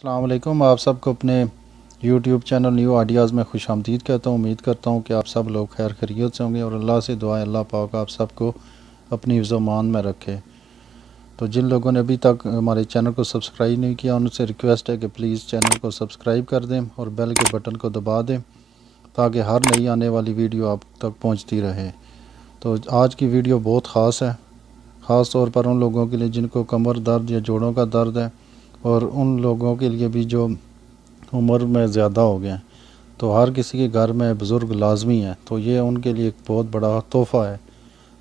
अस्सलाम वालेकुम। आप सबको अपने YouTube चैनल न्यू आइडियाज़ में खुश आमदीद कहता हूँ। उम्मीद करता हूँ कि आप सब लोग खैर खैरियत से होंगे और अल्लाह से दुआ है अल्लाह पाक आप सबको अपनी हिफ्ज़ व मान में रखे। तो जिन लोगों ने अभी तक हमारे चैनल को सब्सक्राइब नहीं किया उनसे रिक्वेस्ट है कि प्लीज़ चैनल को सब्सक्राइब कर दें और बेल के बटन को दबा दें ताकि हर नई आने वाली वीडियो आप तक पहुँचती रहे। तो आज की वीडियो बहुत ख़ास है, ख़ास तौर पर उन लोगों के लिए जिनको कमर दर्द या जोड़ों का दर्द है और उन लोगों के लिए भी जो उम्र में ज़्यादा हो गए हैं। तो हर किसी के घर में बुज़ुर्ग लाजमी है, तो ये उनके लिए एक बहुत बड़ा तोहफ़ा है।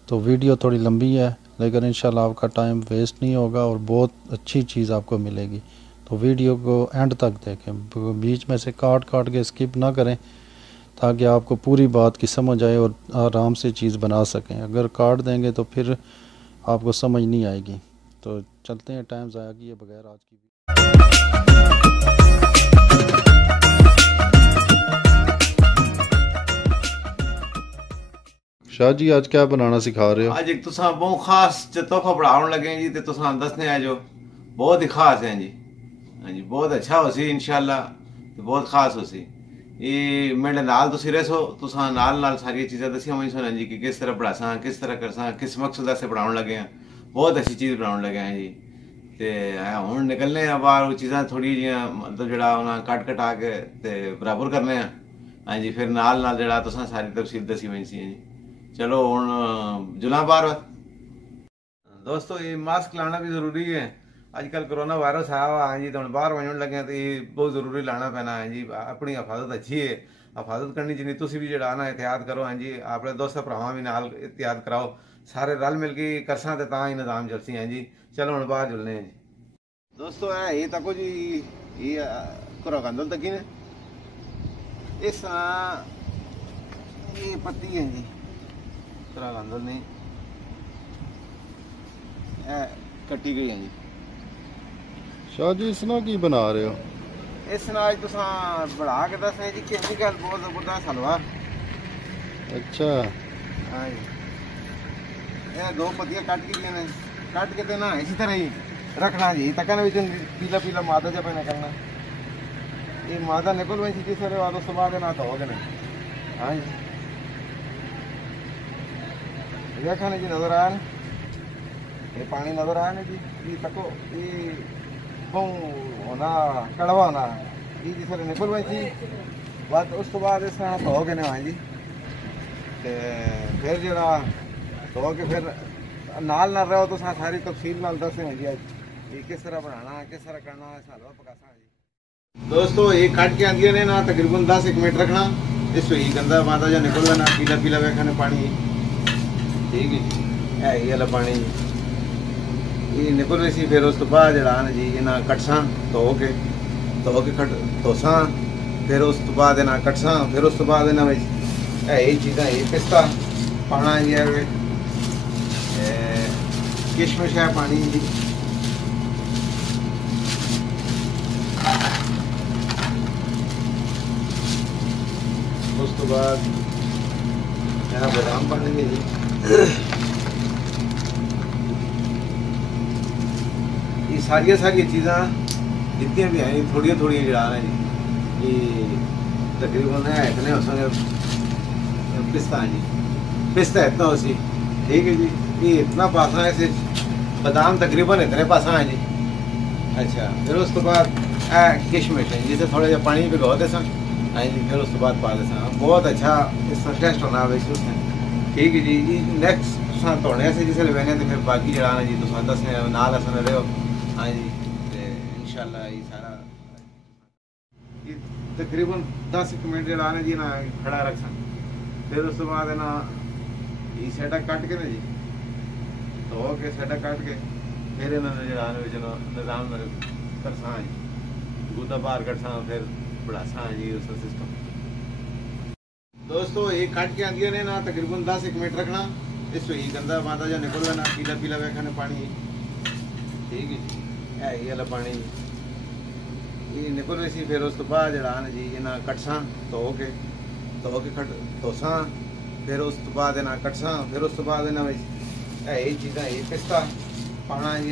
तो वीडियो थोड़ी लंबी है लेकिन इंशाल्लाह आपका टाइम वेस्ट नहीं होगा और बहुत अच्छी चीज़ आपको मिलेगी। तो वीडियो को एंड तक देखें, बीच में से काट के स्किप ना करें ताकि आपको पूरी बात की समझ आए और आराम से चीज़ बना सकें। अगर काट देंगे तो फिर आपको समझ नहीं आएगी। तो चलते हैं, टाइम ज़ाया किए बगैर आज की शाह जी आज क्या बनाना सिखा रहे हो? आज एक तुसा बहुत खास तोहफा पढ़ाने लगे जी ते तुसा दसने है जो बहुत ही खास है जी। हाँ जी, बहुत अच्छा हो सी इंशाल्लाह, तो बहुत खास हो सी। ये मेरे नाल तुसी रहो, तुसा नाल सारी चीज़ें दसिया मुझे सुना जी कि किस तरह पढ़ासा, किस तरह करसा, किस मकसद से पढ़ाने लगे हैं। बहुत अच्छी चीज़ पढ़ाने लगे हैं जी। ते हुण निकलने हैं बाहर, वो चीज़ां थोड़ी जियां मतलब जड़ा उन्हें कटा के ते बराबर करने हैं। हाँ जी, फिर नाल जड़ा तुसा सारी तफसील दसी हुई सी जी। चलो हूँ जुला बार दोस्तों, ये मास्क लाना भी जरूरी है। आजकल कोरोना वायरस आया हुआ है जी, तो बाहर वजन लगे तो ये बहुत जरूरी लाना पैना है जी। अपनी हिफाजत अच्छी है, हिफाजत करनी चाहिए। तुम भी जड़ा ना एहतियात करो। हाँ जी, अपने दोस्त भरावां भी नाल एहतियात कराओ, सारे रल मिल के करसा तो ही निज़ाम चलसी हैं जी। चलो हम बाहर जुलने हैं जी। दोस्तों ये तको जी, ये कुरा गंदल तकी ने इस ये पत्ती है जी, गंदल नहीं कट्टी गई है जी। शाह जी इसना की बना रहे हो? इस नाज तुसा बढ़ा के दस जी केमिकल बहुत जबरदस्त हलवा। अच्छा हाँ जी, ये दो पत्तियां काट के देना इसी तरह ही रखना जी। तकन भी पीला पीला मादा जब निकलना, ये मादा निकल वही जिस तरह वालों सुबह देना तो हो गए। हाँ जी, देखा नहीं जी, नजर आया ना ये पानी नजर आया ना जी। ये तको ये होना कड़वा होना ये जिस तरह निकल वही थी बात, उस तो बाद इस तरह धो के ना जी। ते फिर जरा धो के फिर नाल ना रहो तो सारी तफसील नाल दसे हैं जी। ये किस तरह बनाना, किस तरह करना है, हलवा पकासा जी। दोस्तों ये काट के आंदिया ने ना तकरीबन 10-1 मिनट रखना। इस ही गंदा मादा जो निकल ना पीला पीला वेखने पानी, ठीक है ये वाला पानी ये निकल रही सी। फिर उस तो बाद जड़ा ना जी इन्हें कटसा धो के धोसा, फिर उस तो बाद इन्हें कटसा, फिर उस तो बाद इन्हें यही चीज़ा ये पिस्ता पाना जी, किशमिश है पानी जी, उस तो बाद यहाँ बादाम पानी जी। ये सारी चीज़ा जितनी भी हैं थोड़ी जड़ा है जी। ये तकरीबन है इतने हो सके पिस्ता है जी, पिस्ता इतना हो सी, ठीक है जी। ये इतना पासा है, सिर्फ बादाम तकरीबन इतने पासा है जी। अच्छा, फिर उस तो बाद किशमिश है जिसे थोड़ा जहा पानी भिगो दे सा। हाँ जी, फिर उस तो बाद पा दे सा। बहुत अच्छा इसका टेस्ट होना वैसे उसमें, ठीक है जी। नेक्स्ट धोने से जिसे लेने तो फिर बाकी जड़ा जी तो दस नाल असन रहे हो। हाँ जी, इंशाल्लाह ये सारा ये तकरीबन 10-1 मिनट जड़ा जी ना खड़ा रख सा। फिर उस बाद ना ये सेटा काट के ना जी धो के सेटा काट के फिर इन्होंने जड़ा निज़ाम करसा जी, गुदा बाहर कटसा फिर बढ़ासा जी उसका सिस्टम। दोस्तों ये काट के आंदिया ने ना तकरीबन 10-1 मिनट रखना। इस ही गंदा मादा जो निकल ना पीला पीला वेखने पानी, ठीक है ये वाला पानी ये निकल रही सी। फिर उस तो बाद जड़ा ना जी इन्हें कटसा धो के धोसा, फिर उस तो बाद इन्हें कटसा, फिर उस तो बाद इन्हें यही चीज़ा ये पिस्ता पाना जी,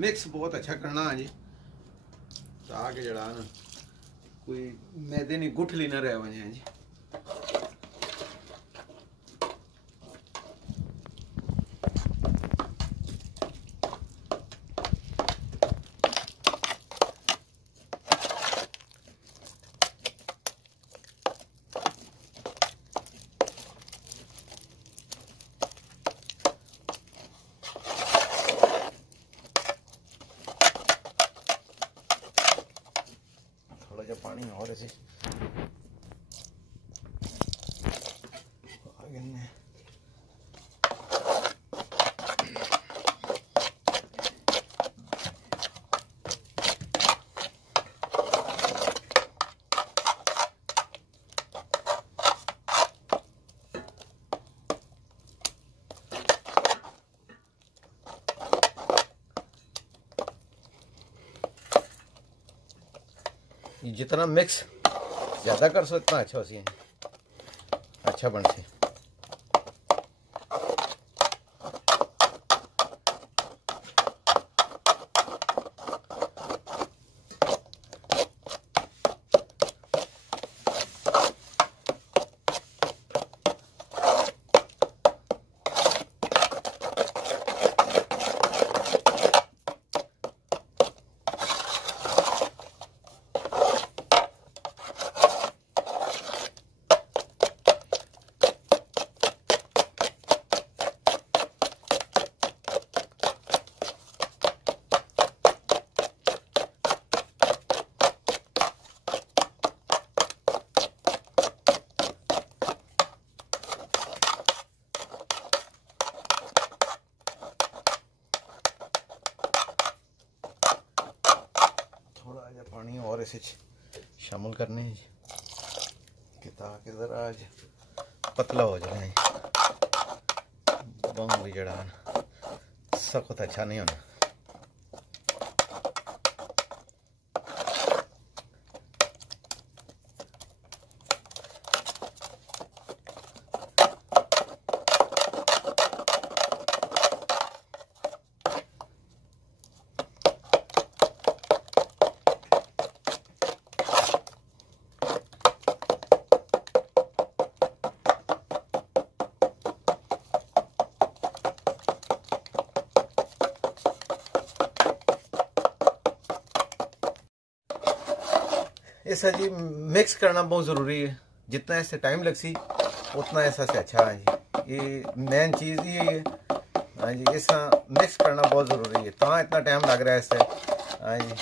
ਮਿਕਸ ਬਹੁਤ ਅੱਛਾ ਕਰਨਾ ਹੈ ਜੀ, ਤਾਂ ਕਿ ਜਿਹੜਾ ਨਾ ਕੋਈ ਮੈਦੇ ਨਹੀਂ ਗੁਠਲੀ ਨਾ ਰਹਿ ਵਜੇ ਜੀ। थोड़ा जा पानी और ऐसे आगे में जितना मिक्स ज़्यादा कर सो इतना अच्छा हो सी अच्छा बन सी। थोड़ा जा पानी और इसे शामिल करने कि ताकि ज़रा आज पतला हो जाए, बंग भी जड़ा सख्त अच्छा नहीं होना। ऐसा जी मिक्स करना बहुत ज़रूरी है, जितना इससे टाइम लग सी उतना ऐसा से अच्छा है जी। ये मेन चीज़ ये है हाँ जी, ऐसा मिक्स करना बहुत ज़रूरी है, तो इतना टाइम लग रहा है इससे हाँ जी।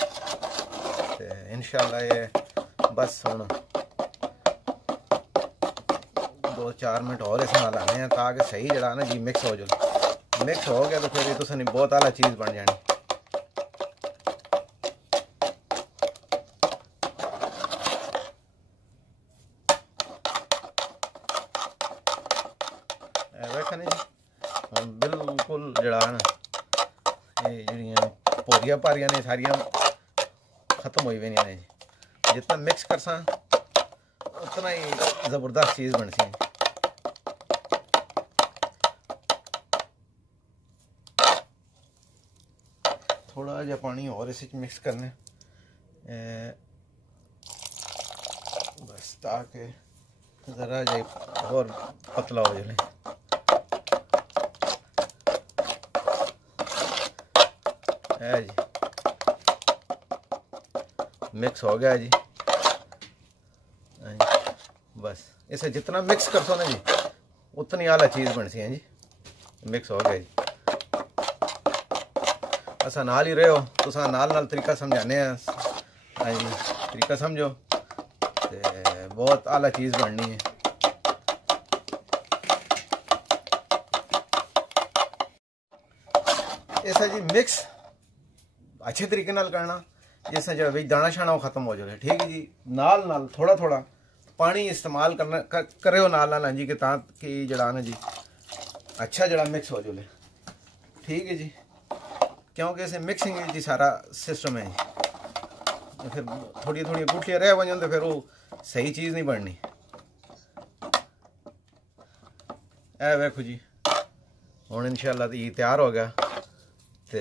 तो इंशाल्लाह ये बस हम 2-4 मिनट और इस नाल आने हैं ताकि सही जड़ा ना जी मिक्स हो जाए। मिक्स हो गया तो फिर ये तो नहीं बहुत आला चीज़ बन जानी। बिल्कुल जड़ा ना ये जड़ियाँ पोरियां पारियां ने सारियां खत्म हो गई ने, जितना मिक्स कर सा उतना ही ज़बरदस्त चीज़ बन सी। थोड़ा जा पानी और इसे मिक्स करने बस ताकि ज़रा जाए और पतला हो जाए। है जी मिक्स हो गया जी, बस इसे जितना मिक्स कर सो ना जी उतनी आला चीज़ बन सी है जी। मिक्स हो गया जी, असा नाल ही रहे हो तो नाल तरीका समझाने हैं हाँ जी, तरीका समझो तो बहुत आला चीज़ बननी है। ऐसा जी मिक्स अच्छे तरीके नाल करना, जैसे जो दाना शाना वो खत्म हो जाए। ठीक है जी, नाल नाल थोड़ा थोड़ा पानी इस्तेमाल करना करे नाल नाल जी, कि ताकि जड़ा ना जी अच्छा जड़ा मिक्स हो जाए। ठीक है जी, क्योंकि इसे मिक्सिंग जी सारा सिस्टम है जी। फिर थोड़ी थोड़ी गुठलियां रह वजन तो फिर वो सही चीज़ नहीं बननी। ए वेखो जी हुण इंशाल्लाह ये तैयार हो गया। तो